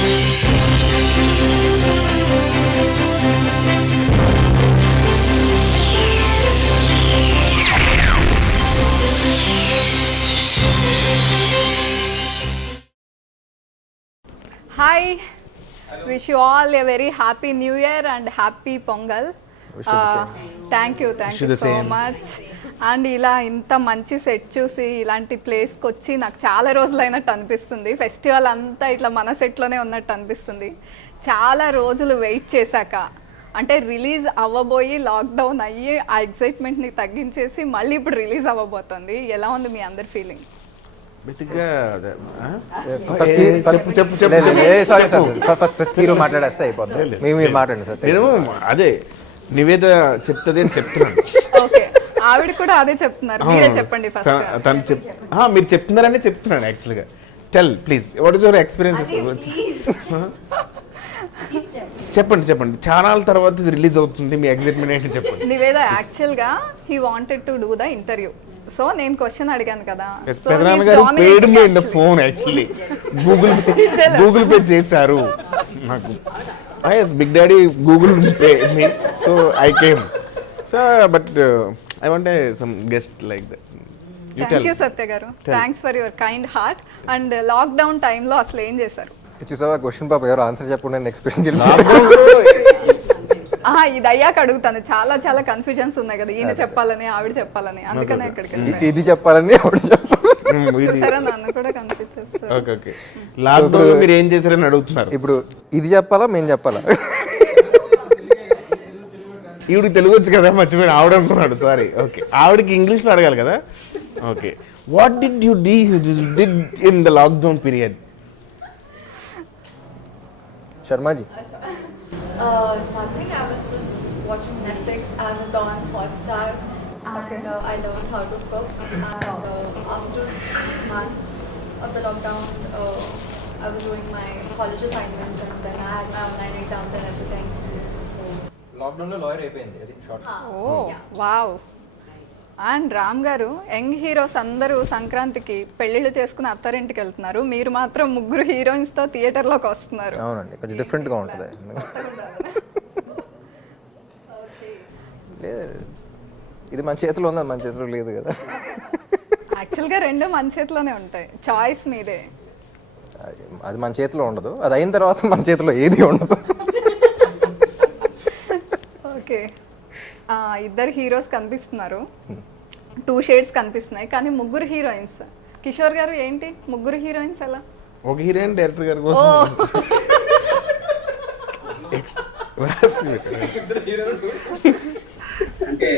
Hi, wish you all a very happy new year and happy Pongal. Thank you so much. And ఇలా ఇంత మంచి set చూసి ఇలాంటి ప్లేస్కి వచ్చి నాకు చాలా రోజులైనట్టు అనిపిస్తుంది. ఫెస్టివల్ అంతా ఇట్లా మన సెట్లోనే ఉన్నట్టు అనిపిస్తుంది. చాలా రోజులు వెయిట్ చేశాక అంటే రిలీజ్ అవ్వబోయి లాక్డౌన్ అయ్యి ఆ ఎక్సైట్మెంట్ని తగ్గించేసి మళ్ళీ ఇప్పుడు రిలీజ్ అవ్వబోతుంది. ఎలా ఉంది మీ అందరి ఫీలింగ్? బేసిక్గా మాట్లాడేస్తే అయిపోతుంది. మీరు మాట్లాడండి సార్. నేను అదే నివేద చెప్తుంది అని చెప్తున్నాను. ఓకే, ఆవిడ కూడా అదే చెప్తున్నారు. మీరే చెప్పండి ఫస్ట్. తను మీరు చెప్తున్నారని చెప్తున్నాను యాక్చువల్గా. Tell please, what is your experiences? చెప్పండి. చాలా తర్వాత ఇది రిలీజ్ అవుతుంది, మీ ఎక్సైట్మెంట్ ఏంటి చెప్పండి. నివేద యాక్చువల్గా he wanted to do the interview. So నేను క్వశ్చన్ అడిగాను కదా. పెదనాన్న గారు paid me in the phone actually. Google Pay చేశారు నాకు. yes, big daddy Google pay me, so I came. So but I want some guest like that. Thank you Satya garu. Thanks for your kind heart. And lockdown time lo aslu em chesaru? చూసావా question పాప ఎవరు answer చెప్పకుండా next question ఇది అయ్యాక అడుగుతాను. చాలా చాలా confusions ఉన్నాయి కదా, ఈయన చెప్పాలని ఆవిడ చెప్పాలని, అందుకనే ఇక్కడికి ఇది చెప్పాలని ఆవిడ చెప్పాలి. సరే, నన్ను కూడా కన్ఫ్యూజ్ చేస్తారు. ఓకే, లాక్డౌన్ మీరు ఏం చేశారని అడుగుతున్నారు. ఇప్పుడు ఇది చెప్పాలా మేము చెప్పాలా? ఈవిడికి తెలుగు వచ్చు కదా, మర్చిపోయిన ఆవిడ అనుకున్నాడు. సారీ. ఓకే, ఆవిడకి ఇంగ్లీష్లో అడగాలి కదా. Okay, what did you did in the lockdown period? Sharmaji. Nothing. I was just watching Netflix, Amazon, Hotstar, and I learned how to cook. And after 3 months of the lockdown, I was doing my college assignments, and then I had my online exams and everything. So lockdown లో lawyer అయిపోయింది. అది short. Oh wow. And Ram గారు, young heroes అందరూ సంక్రాంతికి పెళ్లిళ్ళు చేసుకుని అత్తారింటికి వెళ్తున్నారు, మీరు మాత్రం ముగ్గురు హీరోయిన్స్ తో థియేటర్ లోకి వస్తున్నారు. అవునండి, కొంచెం డిఫరెంట్ గా ఉంటుంది. ఇది మన చేతిలో ఉంది, మన చేతిలో లేదు కదా. యాక్చువల్గా రెండు మన చేతిలోనే ఉంటాయి, చాయిస్ మీదే. అది మన చేతిలో ఉండదు, అది అయిన తర్వాత మన చేతిలో ఏది ఉండదు. ఓకే, ఇద్దరు హీరోస్ కనిపిస్తున్నారు, 2 షేడ్స్ కనిపిస్తున్నాయి, కానీ ముగ్గురు హీరోయిన్స్. కిషోర్ గారు ఏంటి ముగ్గురు హీరోయిన్స్ ఎలా? ఒక హీరోయిన్ డైరెక్టర్ గారి కోసం అంటే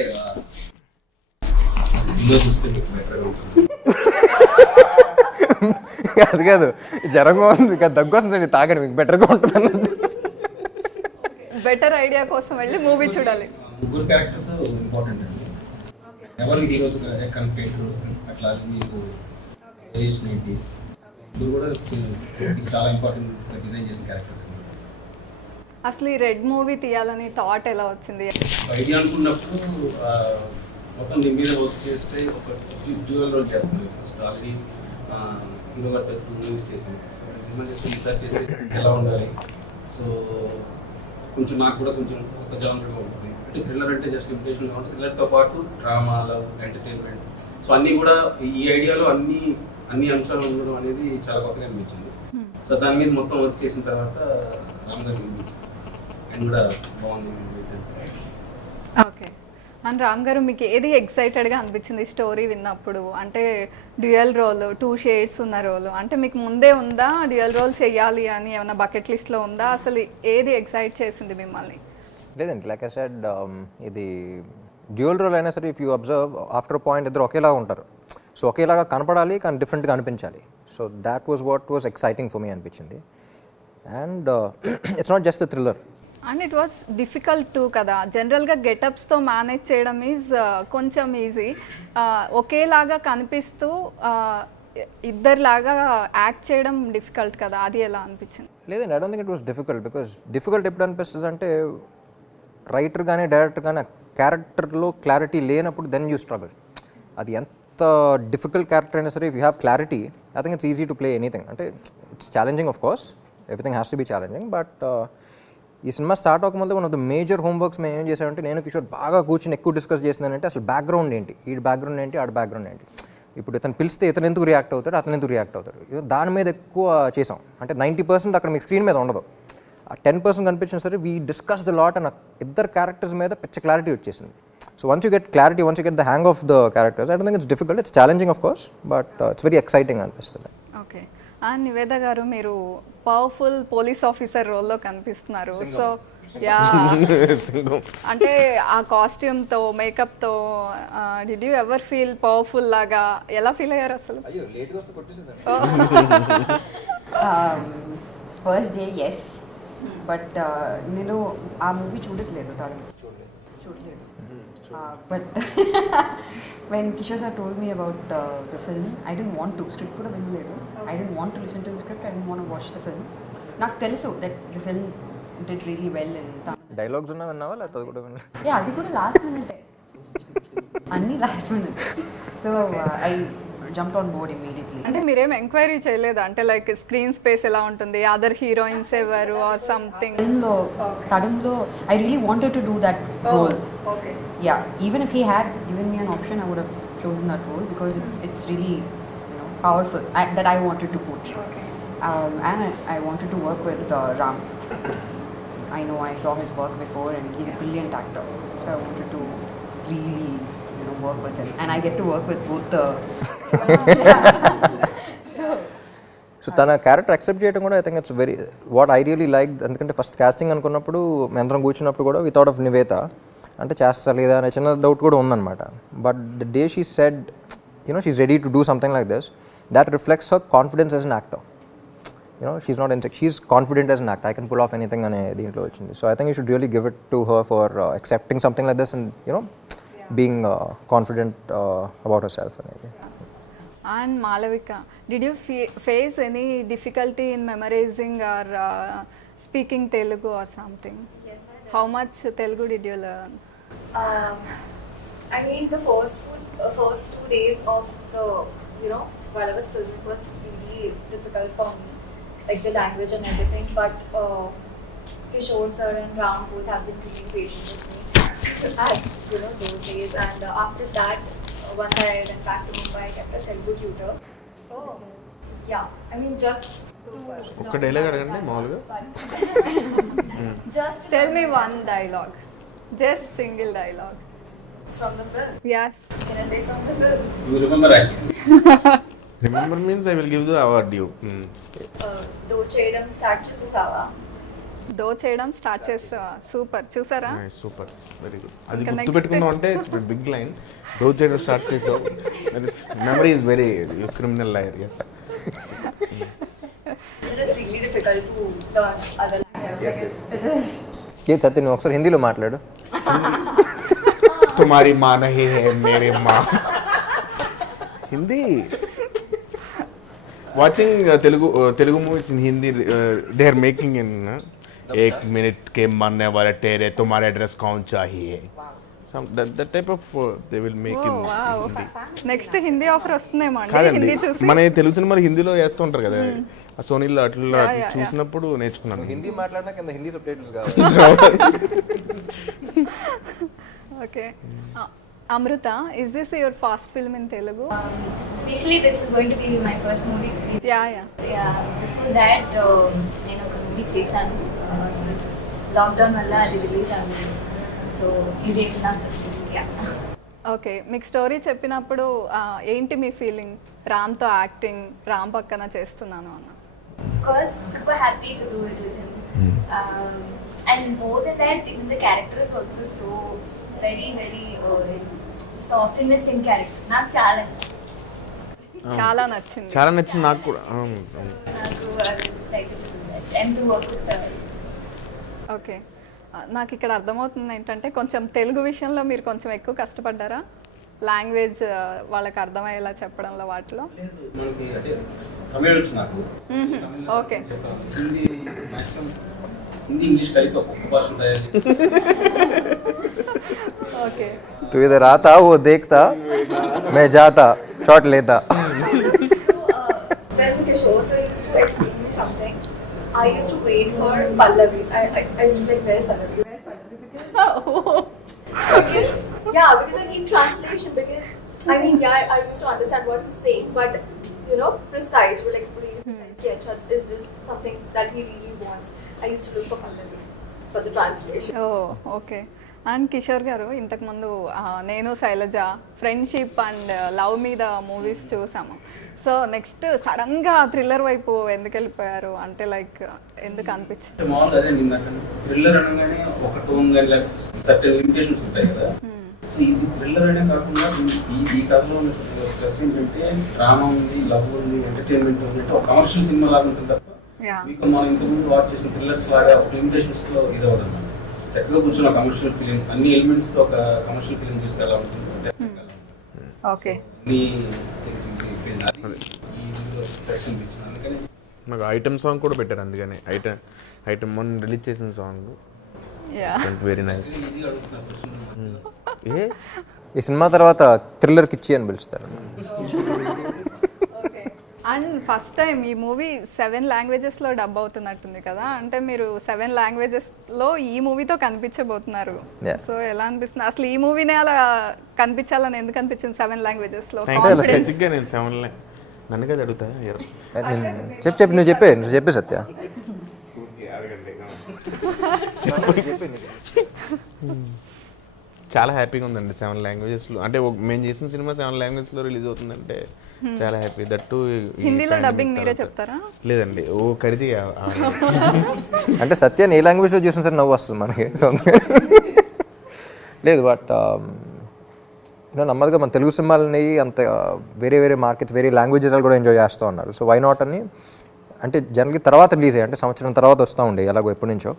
అది కాదు, జ్వరంగా ఉంది కదా, దగ్గు వస్తుంది, తాగండి మీకు బెటర్గా ఉంటుంది అన్నది. బెటర్ ఐడియా కోసం వెళ్ళి మూవీ చూడాలి. ముగ్గురు క్యారెక్టర్స్ ఇంపార్టెంట్ అండి. ఎవరు హీరోస్ కన్ఫ్లిక్ట్ అట్లా మీకు వేరియేషన్ ఏంటి, ఇది కూడా చాలా ఇంపార్టెంట్ డిజైన్ చేసిన క్యారెక్టర్స్. అసలు ఈ రెడ్ మూవీ తీయాలని థాట్ ఎలా వచ్చింది? ఐడియా అనుకున్నప్పుడు మొత్తం దీని మీద వర్క్ చేస్తే ఒక డ్యూయల్ రోల్ చేస్తుంది. ఫస్ట్ ఆల్రెడీ హీరో గారు 2 మూవీస్ చేశాను. సో రీసెర్చ్ చేసి ఎలా ఉండాలి, సో కొంచెం నాకు కూడా కొంచెం ఒక జానర్గా ఉంటుంది. అంటే థ్రిల్లర్ అంటే జస్ట్ ఇంప్రెషన్గా ఉంటుంది, థ్రిల్లర్తో పాటు డ్రామా, లవ్, ఎంటర్టైన్మెంట్, సో అన్నీ కూడా ఈ ఐడియాలో అన్ని అంశాలు ఉండడం అనేది చాలా కొత్తగా అనిపించింది. సో దాని మీద మొత్తం వర్క్ చేసిన తర్వాత రామ్ గారు అనిపించింది అండ్ కూడా బాగుంది. ఓకే, అండ్ రామ్ గారు మీకు ఏది ఎక్సైటెడ్గా అనిపించింది స్టోరీ విన్నప్పుడు? అంటే డ్యూయల్ రోల్, 2 షేడ్స్ ఉన్న రోల్, అంటే మీకు ముందే ఉందా డ్యూయల్ రోల్ చేయాలి అని ఏమైనా బకెట్ లిస్ట్లో ఉందా? అసలు ఏది ఎక్సైట్ చేసింది మిమ్మల్ని? లేదండి, లైక్ ఐ సెడ్, ఇది డ్యూయల్ రోల్ అయినా సరే, if you observe after point ఇద్దరు ఒకేలా ఉంటారు. సో ఒకేలాగా కనపడాలి కానీ డిఫరెంట్గా అనిపించాలి. So that was what was exciting for me అనిపించింది. And it's not just thriller. And it was difficult to కదా, జనరల్గా గెటప్స్తో మేనేజ్ చేయడం ఈజ్ కొంచెం ఈజీ. ఒకేలాగా కనిపిస్తూ ఇద్దరిలాగా యాక్ట్ చేయడం డిఫికల్ట్ కదా, అది ఎలా అనిపించింది? లేదండి, I don't think it was difficult. Because difficult ఎప్పుడు అనిపిస్తుంది అంటే, రైటర్ కానీ డైరెక్టర్ కానీ క్యారెక్టర్లో క్లారిటీ లేనప్పుడు దెన్ యూ స్ట్రగుల్. అది ఎంత డిఫికల్ట్ క్యారెక్టర్ అయినా సరే, if you have clarity, I think it's easy to play anything. అంటే it's challenging of course, everything has to be challenging. But ఈ సినిమా స్టార్ట్ అవ్వకముందు one of the major homeworks మేము ఏం చేసామంటే, నేను కిషోర్ బాగా కూర్చొని ఎక్కువ డిస్కస్ చేసిందంటే అసలు బ్యాక్గ్రౌండ్ ఏంటి, ఈ బ్యాక్గ్రౌండ్ ఏంటి, ఆడ బ్యాక్గ్రౌండ్ ఏంటి, ఇప్పుడు ఇతను పిలిస్తే ఇతను ఎందుకు రియాక్ట్ అవుతాడు, అతను ఎందుకు రియాక్ట్ అవుతాడు, దాని మీద ఎక్కువ చేసాం. అంటే 90% అక్కడ మీకు స్క్రీన్ మీద ఉండదు, ఆ 10% కనిపించినా సరే we discuss the lot and ఇద్దరు క్యారెక్టర్స్ మీద పిచ్చ క్లారిటీ వచ్చేసింది. So once you get clarity, once you get the hang of the characters, I don't think it's difficult, it's challenging of course, but it's very exciting అనిపిస్తుంది. Okay. And Niveda గారు, మీరు powerful police officer రోల్లో కనిపిస్తున్నారు. So yeah, అంటే ఆ కాస్ట్యూమ్తో మేకప్తో did you ever feel powerful లాగా? ఎలా ఫీల్ అయ్యారు అసలు? ఫస్ట్ డే ఎస్, బట్ నేను ఆ మూవీ చూడట్లేదు, చూడలేదు. But when Kishore sir told me about the film, I didn't want to, script kuda vinaledu, I didn't want to listen to the script, I didn't want to watch the film. నాకు తెలుసు that the film did really well in Tamil. Dialogues ఉన్నా విన్నావా లేకపోతే అది కూడా విన్నా? Yeah, అది కూడా లాస్ట్ మినిట్, అన్ని last minute. So I jumped on board immediately. అంటే మీరేం ఎంక్వైరీ చేయలేదా? అంటే లైక్ స్క్రీన్ స్పేస్ ఎలా ఉంటుంది, అదర్ హీరోయిన్స్ ఎవరు ఆర్ సంథింగ్? తడంలో I really wanted to do that role. Okay. Yeah, even if he had given me an option, I would have chosen that role because it's really, you know, powerful, that I wanted to portray. Okay. And I wanted to work with Ram. I know I saw his work before and he's a brilliant actor, so I wanted to really, you know, work with him, and I get to work with both the so తన character accept చేయడం కూడా I think it's very what I really like. ఎందుకంటే first casting అనుకున్నప్పుడు మేమందరం కూర్చున్నప్పుడు కూడా without of Nivetha అంటే చేస్తా లేదా అనే చిన్న డౌట్ కూడా ఉందన్నమాట. But the day she said, you know, she's ready to do something like this, that reflects her confidence as an actor. You know, she's not insecure, she's confident as an actor, I can pull off anything అనే దీంట్లో వచ్చింది. So I think you should really give it to her for accepting something like this and, you know, being confident about herself అనేది. And Malavika, did you face any difficulty in memorizing or speaking Telugu or something? Yes, I did. How much Telugu did you learn? I mean, the first 2 days of the, you know, while I was filming was really difficult for me, like the language and everything. But Kishore sir and Ram both have been really patient with me at, you know, those days. And after that, once I went back to Mumbai, I kept a Telugu tutor. Oh. Yeah, I mean, just ఒక్క dialogue అడగండి మామూలుగా. just to Tell learn me the one dialogue, just single dialogue. from the film. Yes. Can I say from the film? You remember acting? Remember means I will give the award you. దో చేయడం start చేసేసావా? దో చేయడం start చేస్తా. Super. చూసారా? Super, very good. అది ఇంకా గుర్తు next. పెట్టుకుందాం అంటే బిగ్ లైన్. దో చేయడం స్టార్ట్ చేసావు. Memory is very criminal liar. Yes. It is really difficult to learn other languages. It is. ఏ సత్య నువ్వు ఒకసారి హిందీలో మాట్లాడు. తుమారీ మా నహీ హై మేరే మా. Hindi watching Telugu movies in Hindi, they are making in एक मिनट के मानने वाले तेरे तुम्हारा एड्रेस कौन चाहिए, that type of they will make in Hindi. Next Hindi offer వస్తుందేమో అండి. కాదండి, హిందీ చూసి మన తెలుగు సినిమాలు హిందీలో వేస్తూ ఉంటారు కదా, ఆ సోనీలో అట్లా చూసినప్పుడు నేర్చుకున్నాను. హిందీ మాట్లాడినా కింద హిందీ సబ్ టైటిల్స్ కావాలి. Okay. Amrita, is this your first film in Telugu? Actually, this is going to be my first movie. Yeah. Yeah, before that, నేను ఒక మూవీ చేశాను. లాక్డౌన్ వల్ల అది రిలీజ్ అవ్వలేదు. సో ఇది నా ఓకే. మీకు స్టోరీ చెప్పినప్పుడు ఏంటి మీ ఫీలింగ్? రామ్తో యాక్టింగ్, రామ్ పక్కన చేస్తున్నాను అన్న. course super happy to do it with him. And more than that, even the character is also so very soft innocent character. నాకు చాలా నచ్చింది. చాలా నచ్చింది నాకు కూడా. నాకు excited to do that and to work with her. Okay. నాకు ఇక్కడ అర్థమవుతుంది ఏంటంటే కొంచెం తెలుగు విషయంలో మీరు కొంచెం ఎక్కువ కష్టపడ్డారా? లాంగ్వేజ్ వాళ్ళకి అర్థమయ్యేలా చెప్పడంలో వాటిలో? మనకి అంటే తమిళ వచ్చు నాకు. Okay. Hindi maximum Hindi English కలిపి ఒక్కొక్క భాష తయారు. ఓకే. तू इधर आता वो देखता मैं जाता शॉट लेता. When Kishore sir used to explain me something, I used to wait for Pallavi. I used to be like, where's Pallavi? Where's Pallavi? Because because I need translation. Because I mean, I used to understand what he's saying, but you know, precise. We're like really precise. Yeah, is this something that he really wants? I used to look for Pallavi for the translation. Oh okay. And Kishore గారు ఇంతకుముందు నేను Shailaja friendship and love మీద movies చూసాము. So next సడన్గా thriller వైపు ఎందుకు వెళ్ళిపోయారు అంటే లైక్ ఎందుకు అనిపించింది? అంటే మామూలుగా అదే నిన్న థ్రిల్లర్ అనగానే ఒక టోన్ కానీ సర్టెన్ లిమిటేషన్స్ ఉంటాయి కదా. సో ఇది థ్రిల్లర్ అనే కాకుండా ఈ కథలో ఉన్న స్ట్రెస్ ఏంటంటే డ్రామా ఉంది, లవ్ ఉంది, ఎంటర్టైన్మెంట్ ఉంది, అంటే ఒక కమర్షియల్ సినిమా లాగా ఉంటుంది తప్ప మీకు మనం ఇంతకుముందు వాచ్ చేసిన థ్రిల్లర్స్ లాగా ఒక లిమిటేషన్స్ తో ఇది అవ్వదు. చక్కగా కూర్చున్న కమర్షియల్ ఫిలిం అన్ని ఎలిమెంట్స్ తో ఒక కమర్షియల్ ఫిలిం చూస్తే ఎలా ఉంటుంది. ఓకే. నాకు ఐటమ్ సాంగ్ కూడా పెట్టారు, అందుకని ఐటమ్ మొన్న రిలీజ్ చేసిన సాంగ్ వెరీ నైస్. ఈ సినిమా తర్వాత థ్రిల్లర్ కిచ్చి అని పిలుస్తారు. అండ్ ఫస్ట్ టైం ఈ మూవీ 7 లాంగ్వేజెస్లో డబ్ అవుతున్నట్టుంది కదా, అంటే మీరు 7 లాంగ్వేజెస్లో ఈ మూవీతో కనిపించబోతున్నారు. సో ఎలా అనిపిస్తుంది అసలు ఈ మూవీనే అలా కనిపించాలని ఎందుకు అనిపించింది 7 లాంగ్వేజెస్లో? బేసిక్గా నేను 7 నన్ను కదా అడుగుతా. చెప్పు నువ్వు చెప్పే సత్య. చాలా హ్యాపీగా ఉందండి 7 లాంగ్వేజెస్లో. అంటే మేము చేసిన సినిమా 7 లాంగ్వేజ్లో రిలీజ్ అవుతుందంటే చాలా హ్యాపీ. దట్టు హిందీలో డబ్బింగ్ మీరే చెప్తారా? లేదండి, ఓ ఖరీది. అంటే సత్యాన్ని ఏ లాంగ్వేజ్లో చూసిన సరే నవ్వు వస్తుంది మనకి. లేదు బట్ నమ్మదుగా మన తెలుగు సినిమాలని అంత వేరే వేరే మార్కెట్స్ వేరే లాంగ్వేజెస్ కూడా ఎంజాయ్ చేస్తూ ఉన్నారు. సో వై నాట్ అని అంటే జనరల్గా తర్వాత రిలీజ్ అయ్యాయి, అంటే సంవత్సరం తర్వాత వస్తూ ఉండే ఎలాగో ఎప్పటి నుంచో.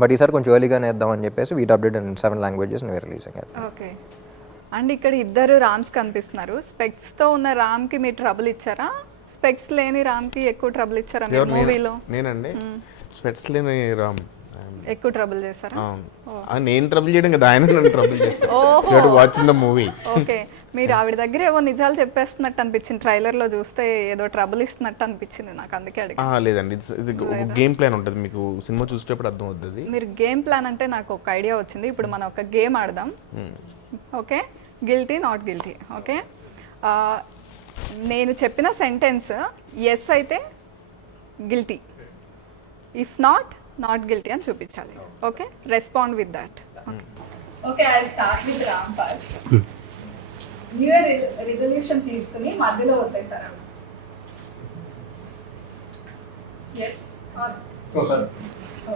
బట్ ఈసారి కొంచెం ఎర్లీగానే వేద్దామని చెప్పేసి we dubbed in 7 languages release అయ్యాయి. ఓకే. అండ్ ఇక్కడ ఇద్దరు రామ్స్ కనిపిస్తున్నారు. స్పెక్స్తో ఉన్న రామ్కి మీరు ట్రబుల్ ఇచ్చారా? స్పెక్స్ లేని రామ్కి ఎక్కువ ట్రబుల్ ఇచ్చారా మీరు మూవీలో? నేనండి స్పెక్స్ లేని రామ్ ఎక్కువ ట్రబుల్ చేశారా? నేను ట్రబుల్ చేయడం కదా, ఆయన నన్ను ట్రబుల్ చేస్తాను. Watching the movie. ఓకే. మీరు ఆవిడ దగ్గర ఏవో నిజాలు చెప్పేస్తున్నట్టు అనిపించింది, ట్రైలర్లో చూస్తే ఏదో ట్రబుల్ ఇస్తున్నట్టు అనిపించింది నాకు, అందుకే అడిగి. లేదండి, ఇది ఒక గేమ్ ప్లాన్ ఉంటుంది, మీకు సినిమా చూసేటప్పుడు అర్థం అవుతుంది. మీరు గేమ్ ప్లాన్ అంటే నాకు ఒక ఐడియా వచ్చింది. ఇప్పుడు మనం ఒక గేమ్ ఆడదాం. Okay, guilty not guilty. Okay, నేను చెప్పిన సెంటెన్స్ ఎస్ అయితే గిల్టీ, ఇఫ్ నాట్ గిల్టీ అని చూపించాలి. Okay, respond with that. Okay, I will start with Ram first. New year resolution తీసుకుని మధ్యలో వదిలేసారా? Yes or no?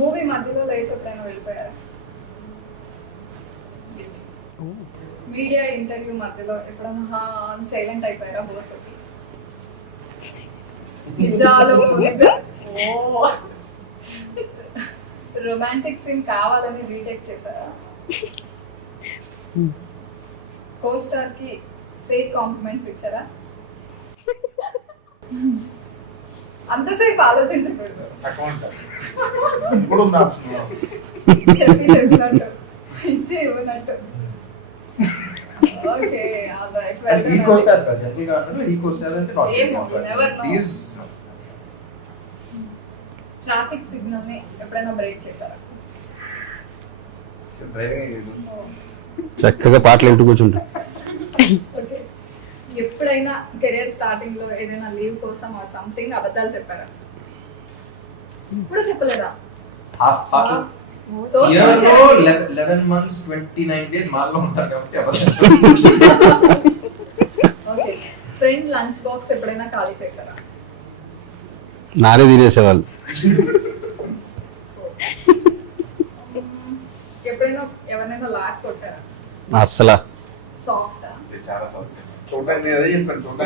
మూవీ మధ్యలో లేచి ఎప్పుడైనా వెళ్ళిపోయారా? మీడియా ఇంటర్వ్యూ మధ్యలో ఎప్పుడైనా సైలెంట్ అయిపోయారా? బోర్ కొట్టి నిజాలు రొమాంటిక్ సీన్ కావాలని రీటేక్ చేశారా? కో స్టార్ కి ఫేక్ కాంప్లిమెంట్స్ ఇచ్చారా? అంతసేపు ఆలోచించకూడదు, చెప్పినట్టు ఇచ్చి ఇవ్వనట్టు. ఓకే, ట్రాఫిక్ సిగ్నల్ ని ఎప్పుడైనా బ్రేక్ చేశారా? చక్కగా పాటలు వింటూ కూర్చుంటా. ఓకే, ఎప్పుడైనా కెరీర్ స్టార్టింగ్ లో ఏదైనా లీవ్ కోసం ఆర్ సంథింగ్ అబద్ధాలు చెప్పారా? ఇప్పుడు చెప్పలేదా? సో 11 months 29 days మాల్లో ఉంటారు కాబట్టి ఓకే, ఫ్రెండ్ లంచ్ బాక్స్ ఎప్పుడైనా ఖాళీ చేశారా? నారే తినేసేవాళ్ళు. ఎప్పుడైనా ఎవరైనా లాక్ కొట్టారా? అస్సలా సాఫ్ట్. చాలా సాఫ్ట్. చూడండి, అదే చెప్పాను, చూడండి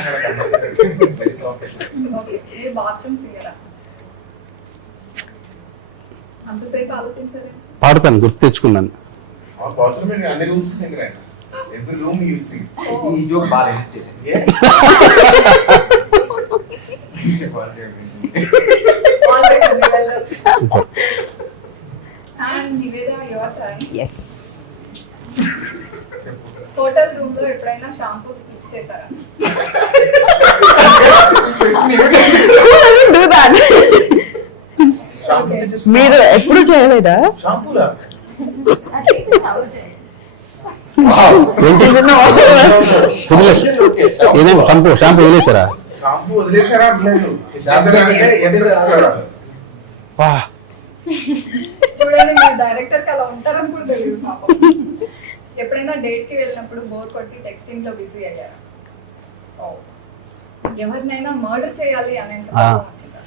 వెరీ సాఫ్ట్. ఓకే, మీరు బాత్రూమ్ సింగరా? అంతసేపు ఆలోచించారు? పాడతాను, గుర్తు తెచ్చుకున్నాను. అన్ని రూమ్స్ సింగ్ అయినా every room you will sing. ఈ జోక్ బాగా ఎడిట్ చేశాను. And Niveda, your turn. Yes. Hotel room లో ఎప్పుడైనా షాంపూ స్కిప్ చేశారా? Do that. మీరు ఎప్పుడు చేయలేదా? షాంపూలా షాంపూ వదిలేసారా? షాంపూ వదిలేసారా లేదు చూడండి మీరు డైరెక్టర్ కి అలా ఉంటారని కూడా తెలియదు పాపం. ఎప్పుడైనా డేట్ కి వెళ్ళినప్పుడు బోర్ కొట్టి టెక్స్టింగ్ లో బిజీ అయ్యారా? ఓ. ఎవరినైనా మర్డర్ చేయాలి అనేంత కోపం వచ్చిందా?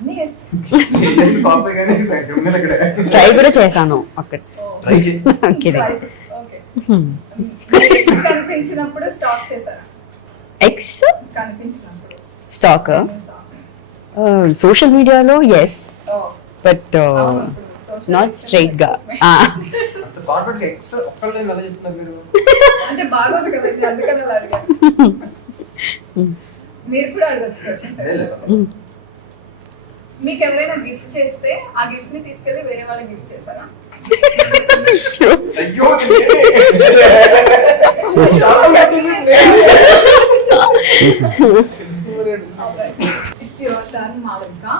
అన్నీ yes. ట్రై కూడా చేశాను అక్కడ. Try చే- Okay. మీ ex కనిపించినప్పుడు స్టాక్ చేశారా? ఎక్స్ కనిపించినప్పుడు స్టాక్ సోషల్ మీడియాలో ఎస్, Oh. బట్ అవును, ఇప్పుడు social నాట్ media స్ట్రైట్ గా. అంత కాన్ఫిడెంట్ ఎక్స్ ఒక్కళ్ళే ఎలా చెప్తున్నారు మీరు? అంటే బాగోదు కదండి, అందుకని అలా అడిగాను. మీరు కూడా అడగచ్చు క్వశ్చన్స్. మీకు ఎవరైనా గిఫ్ట్ చేస్తే ఆ గిఫ్ట్ ని తీసుకెళ్లి వేరే వాళ్ళకి గిఫ్ట్ చేశారా? అయ్యో It's your turn, Malika.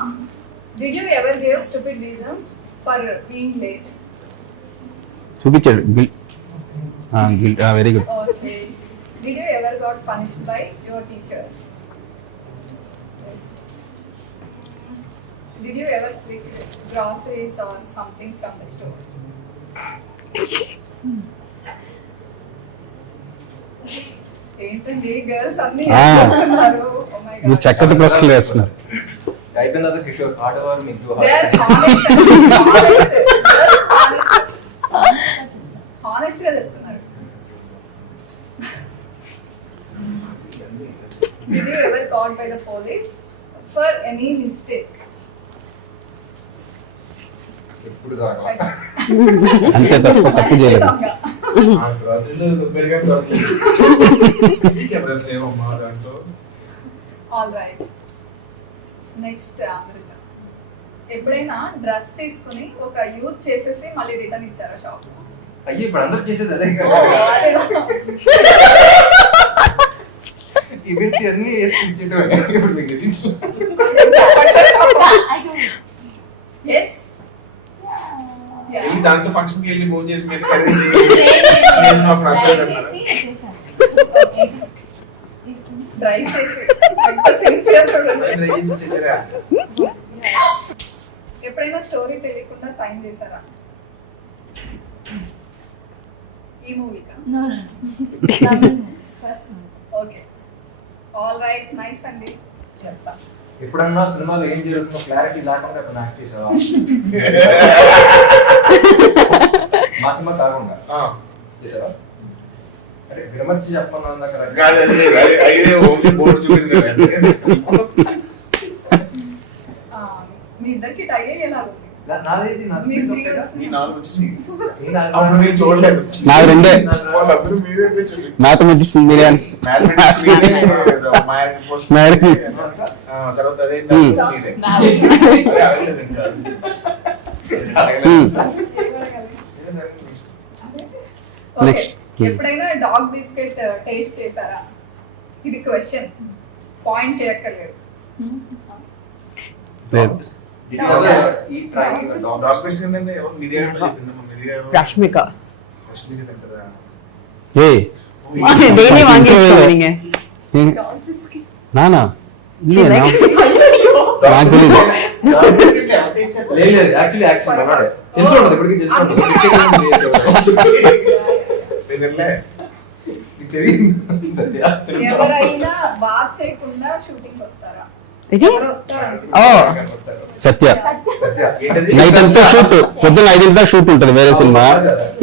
Did you ever give stupid reasons for being late? చూపించాడు very good. Okay. Did you ever got punished by your teachers? Yes. Did you ever click groceries or something from the store? ఏంటండి girls అన్ని చెప్తున్నారు? Oh my మీరు God. చక్కటి ప్రశ్నలు వేస్తున్నారు. అయిపోయిన తర్వాత కిషోర్ ఆడవారు మీకు They are honest and honest. Honest గా చెప్తున్నారు. Did you ever caught by the police for any mistake? ఎప్పుడు దాకా అంతే తప్పు చేయలేదు. సీసీ కెమెరాస్ లేవమ్మా దాంట్లో. All right. నెక్స్ట్ అమృత. ఎప్పుడైనా డ్రెస్ తీసుకుని ఒక యూజ్ చేసేసి మళ్ళీ రిటర్న్ ఇచ్చారా షాప్? అయ్యి ఇప్పుడు అందరూ చేసేది అదే ఈవెంట్స్ అన్ని వేసుకుంటే ఇప్పుడు మీకు తెలియదు. I don't. ఎస్. ఈ దాంట్లో ఫంక్షన్ కి వెళ్ళి భోజనం చేసి మీద కర్రీ డ్రైవ్ చేసి ఎంత sincere చూడండి. చేసారా? ఎప్పుడైనా స్టోరీ తెలియకుండా సైన్ చేశారా? ఈ మూవీకా? No. Okay. All right, nice అండి. చెప్తా. ఎప్పుడన్నా సినిమాలో ఏం జరుగుతుందో క్లారిటీ లేకుండా ఇప్పుడు నాకు చేసావా? మా సినిమా కాకుండా చేసావా? అరే విమర్శ చెప్పమన్నా నాకు కాదు అదే ఓన్లీ బోర్డు చూపించిన మీ ఇద్దరికి టై అయ్యేలాగా ఉంది. నాదేది మీరు three years ఈ నాలుగు వచ్చినాయి. నేను అప్పుడు మీరు చూడలేదు. నాది రెండే. వాళ్ళందరూ మీరే చూపించారు. మ్యాథమెటిక్స్ మీరే అని. మ్యాథమెటిక్స్ మీరే, మ్యాథ్స్ పోస్ట్ మ్యాథ్స్. తర్వాత అదే Hmm. మీరే. అదే అడగలేదు ఇంకా. Okay. Next. ఎప్పుడైనా డాగ్ బిస్కెట్ టేస్ట్ చేశారా? ఇది క్వశ్చన్, పాయింట్ చేయక్కర్లేదు. లేదు. ఈ ట్రై డాగ్ పేస్ట్ ఏంటంటే ఎవరు మిలియన్ చెప్పిందమ్మా, మిలియన్ రష్మిక కశ్మీరీ తింటారా? ఏయ్ డైలీ వాంగేసుకోవీங்க. డాగ్ బిస్కెట్ నానా ఇల్లే నా నాకు తెలీదు. లేదు యాక్చువల్లీ మనోడే తెలిసి ఉంటుంది ఇప్పటికీ తెలిసి ఉంటుంది తినలే. ఎవరైనా బాత్ చేయకుండా షూటింగ్ వస్తారా? ఇది ఎవరు వస్తారు ఓ అనిపిస్తుంది? సత్య ఏంటది? నైట్ అంతా షూట్, పొద్దున్న 5 దాకా షూట్ ఉంటుంది వేరే సినిమా.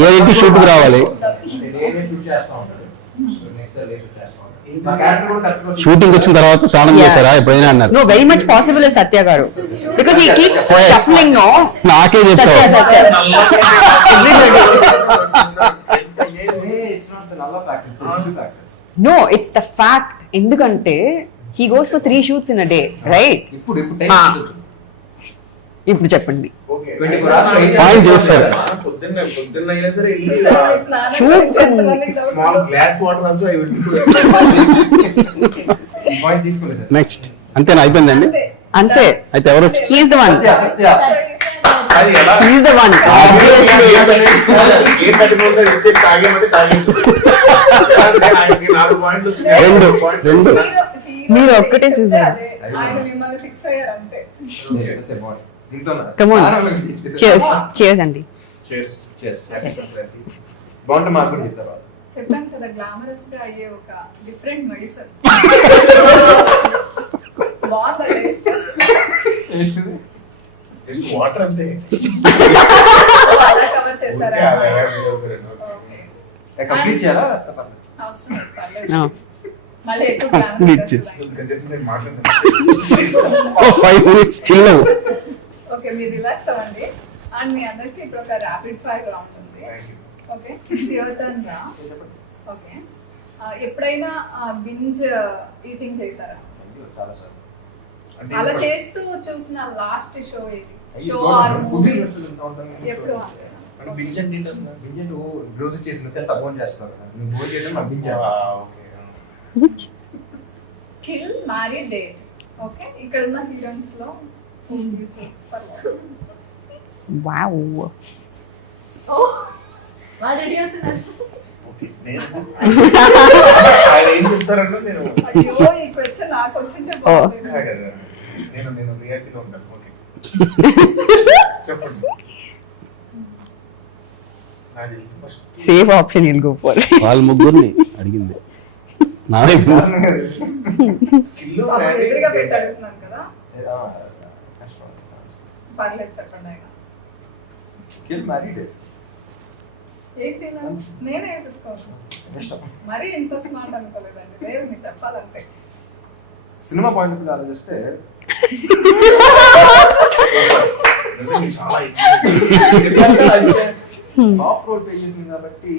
7 షూట్ కి రావాలి. నేనే షూట్ చేస్తా ఉంటాను. నెక్స్ట్ డే షూట్ చేస్తా ఉంటాను. మా క్యారెక్టర్ కూడా కరెక్ట్ షూటింగ్ వచ్చిన తర్వాత స్నానం చేశారా ఎప్పుడైనా అన్నారు. No very much possible Satya garu because he keeps shuffling. No నాకే సత్య చెప్తావు. సత్య ఇట్స్ నాట్ ద నల్ల fact it's the fact. No it's the fact. ఎందుకంటే he goes for 3 shoots in a day, right? ఇప్పుడు ఇప్పుడు చెప్పండి. ఓకే. 24 hours పాయింట్ చేస్తారు. పొద్దున్న అయినా సరే స్నానం Shoot. గురించి ఎంతమందికి doubt స్మాల్ ఉందో. Glass water also I will point తీసుకోలేదు సార్. నెక్స్ట్ అంతేనా అయిపోయిందండి. అంతే. అంతే. అయితే ఎవరు హీఈస్ ద వన్. అది ఎలా హీఈస్ ద వన్. ఏ కట్టుకుంటే ఇచ్చేసి తాగేమంటే తాగేది. ఆయనకి 4 పాయింట్లు వచ్చినాయి. రెండు. మీరు ఒక్కటే చూసారు. ఆయన మిమ్మల్ని ఫిక్స్ అయ్యారు అంతే. Come on. Cheers. Cheers అండి. బాగుంటే మాకు కూడా చెప్తారు. చెప్పాను కదా గ్లామరస్ గా అయ్యే ఒక డిఫరెంట్ మెడిసిన్. బాగుందా టేస్ట్? జస్ట్ వాటర్ అంతే. అలా కవర్ చేశారా? ఓకే. కంప్లీట్ చేయాలా? అవసరం లేదు, పర్లేదు. No. మళ్ళీ ఎక్కువ గ్లామరస్. ఇంకాసేపు నేను మాట్లాడతాను. 5 minutes చిల్. ఓకే, మీరు రిలాక్స్ అవ్వండి. అండ్ మీ అందరికి ఇప్పుడు ఒక ర్యాపిడ్ ఫైర్ రౌండ్ ఉంది. ఓకే, ఇట్స్ యువర్ టర్న్ రా. ఓకే, ఎప్పుడైనా బింజ్ ఈటింగ్ చేశారా? అలా చేస్తూ చూసిన లాస్ట్ షో ఏది? షో ఆర్ మూవీ ఎప్పుడు? రోజు చేసిన తక్కువ చేస్తారు. Kill marry date. ఓకే, ఇక్కడ ఉన్న హీరోయిన్స్ లో Wow. ఆయన ఏం చెప్తారంటే నేను అయ్యో ఈ క్వశ్చన్ నాకు వచ్చింటే బాగుంది. నేను రియాలిటీలో ఉంటాను. ఓకే చెప్పండి. నాకు తెలిసి first Safe option you'll go for. వాళ్ళ ముగ్గురిని అడిగింది నా వైపు. కిల్లో పాపం ఎదురుగా పెట్టి అడుగుతున్నాను కదా. పర్లేదు, చెప్పండి ఆయన. ఏంటి ఇలా? నేనే వేసేసుకోవచ్చు. మరీ ఇంత స్మార్ట్ అనుకోలేదండి. లేదు, మీరు చెప్పాలంతే. సినిమా పాయింట్ ఆఫ్ వ్యూ ఆలోచిస్తే నిజంగా చాలా టాప్ రోల్ ప్లే చేసింది కాబట్టి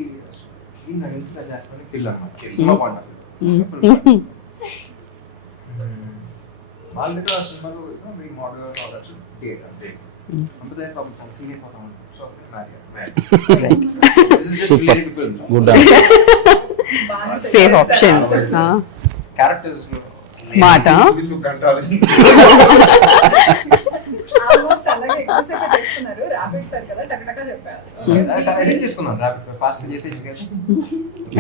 దీన్ని ఎంత చేస్తాను కిల్ అన్నమాట. సినిమా పాయింట్ ఆఫ్ వ్యూ వాళ్ళ దగ్గర సినిమాలో మీ మోడల్ కావచ్చు డేట్ అంటే అంతే ఫీల్ అయిపోతాం. So super good. బాగానే Safe చెప్పేశారు. option. Characters Smart, huh? Almost అలాగే ఎక్కువసేపు చేస్తున్నారు. ర్యాపిడ్ ఫైర్ కదా, టకటకా చెప్పారు. ఎడిట్ చేసుకున్నాను ర్యాపిడ్ ఫైర్ ఫాస్ట్ చేసేది కదా.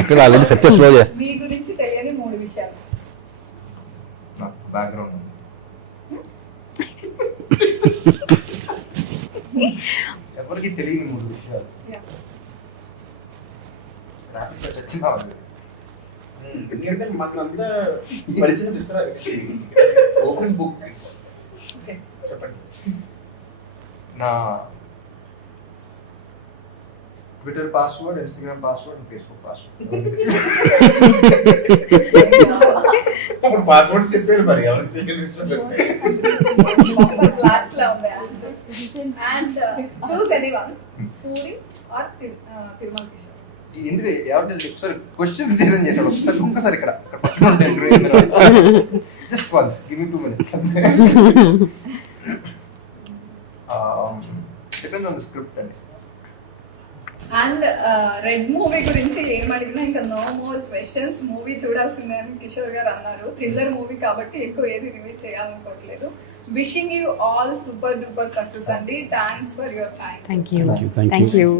ఇక్కడ ఆల్రెడీ సక్సెస్ లో మీ గురించి తెలియని 3 విషయాలు. నాకు బ్యాక్గ్రౌండ్ ఎవరికి తెలియని 3 విషయాలు. Yeah. ర్యాపిడ్ ఫైర్ వచ్చినా ఉంది. ఎందుకంటే మాకు అంతా పరిచయం ఇస్తారా? Open book. ఓకే చెప్పండి. నా Twitter password, Instagram password, Facebook password. అప్పుడు పాస్వర్డ్ చెప్పారు మరి ఎవరికి తెలియని విషయం. లాస్ట్ లో ఉంది answer. And choose anyone, Puri or Tirumala Kishore. ఎందుకు ఎవరు ఒకసారి క్వశ్చన్స్ డిజైన్ చేశాడు. ఒకసారి ఇక్కడ పక్కన just once give me 2 minutes. Depend on the script అండి. అండ్ రెడ్ మూవీ గురించి ఏం అడిగినా ఇంకా నో మోర్ క్వశ్చన్స్. మూవీ చూడాల్సిందే అని కిషోర్ గారు అన్నారు. థ్రిల్లర్ మూవీ కాబట్టి ఎక్కువ ఏది రివీల్ చేయాలనుకోవట్లేదు. Wishing you all super duper success అండి. Thanks for your time. Thank you. Thank you. Thank you.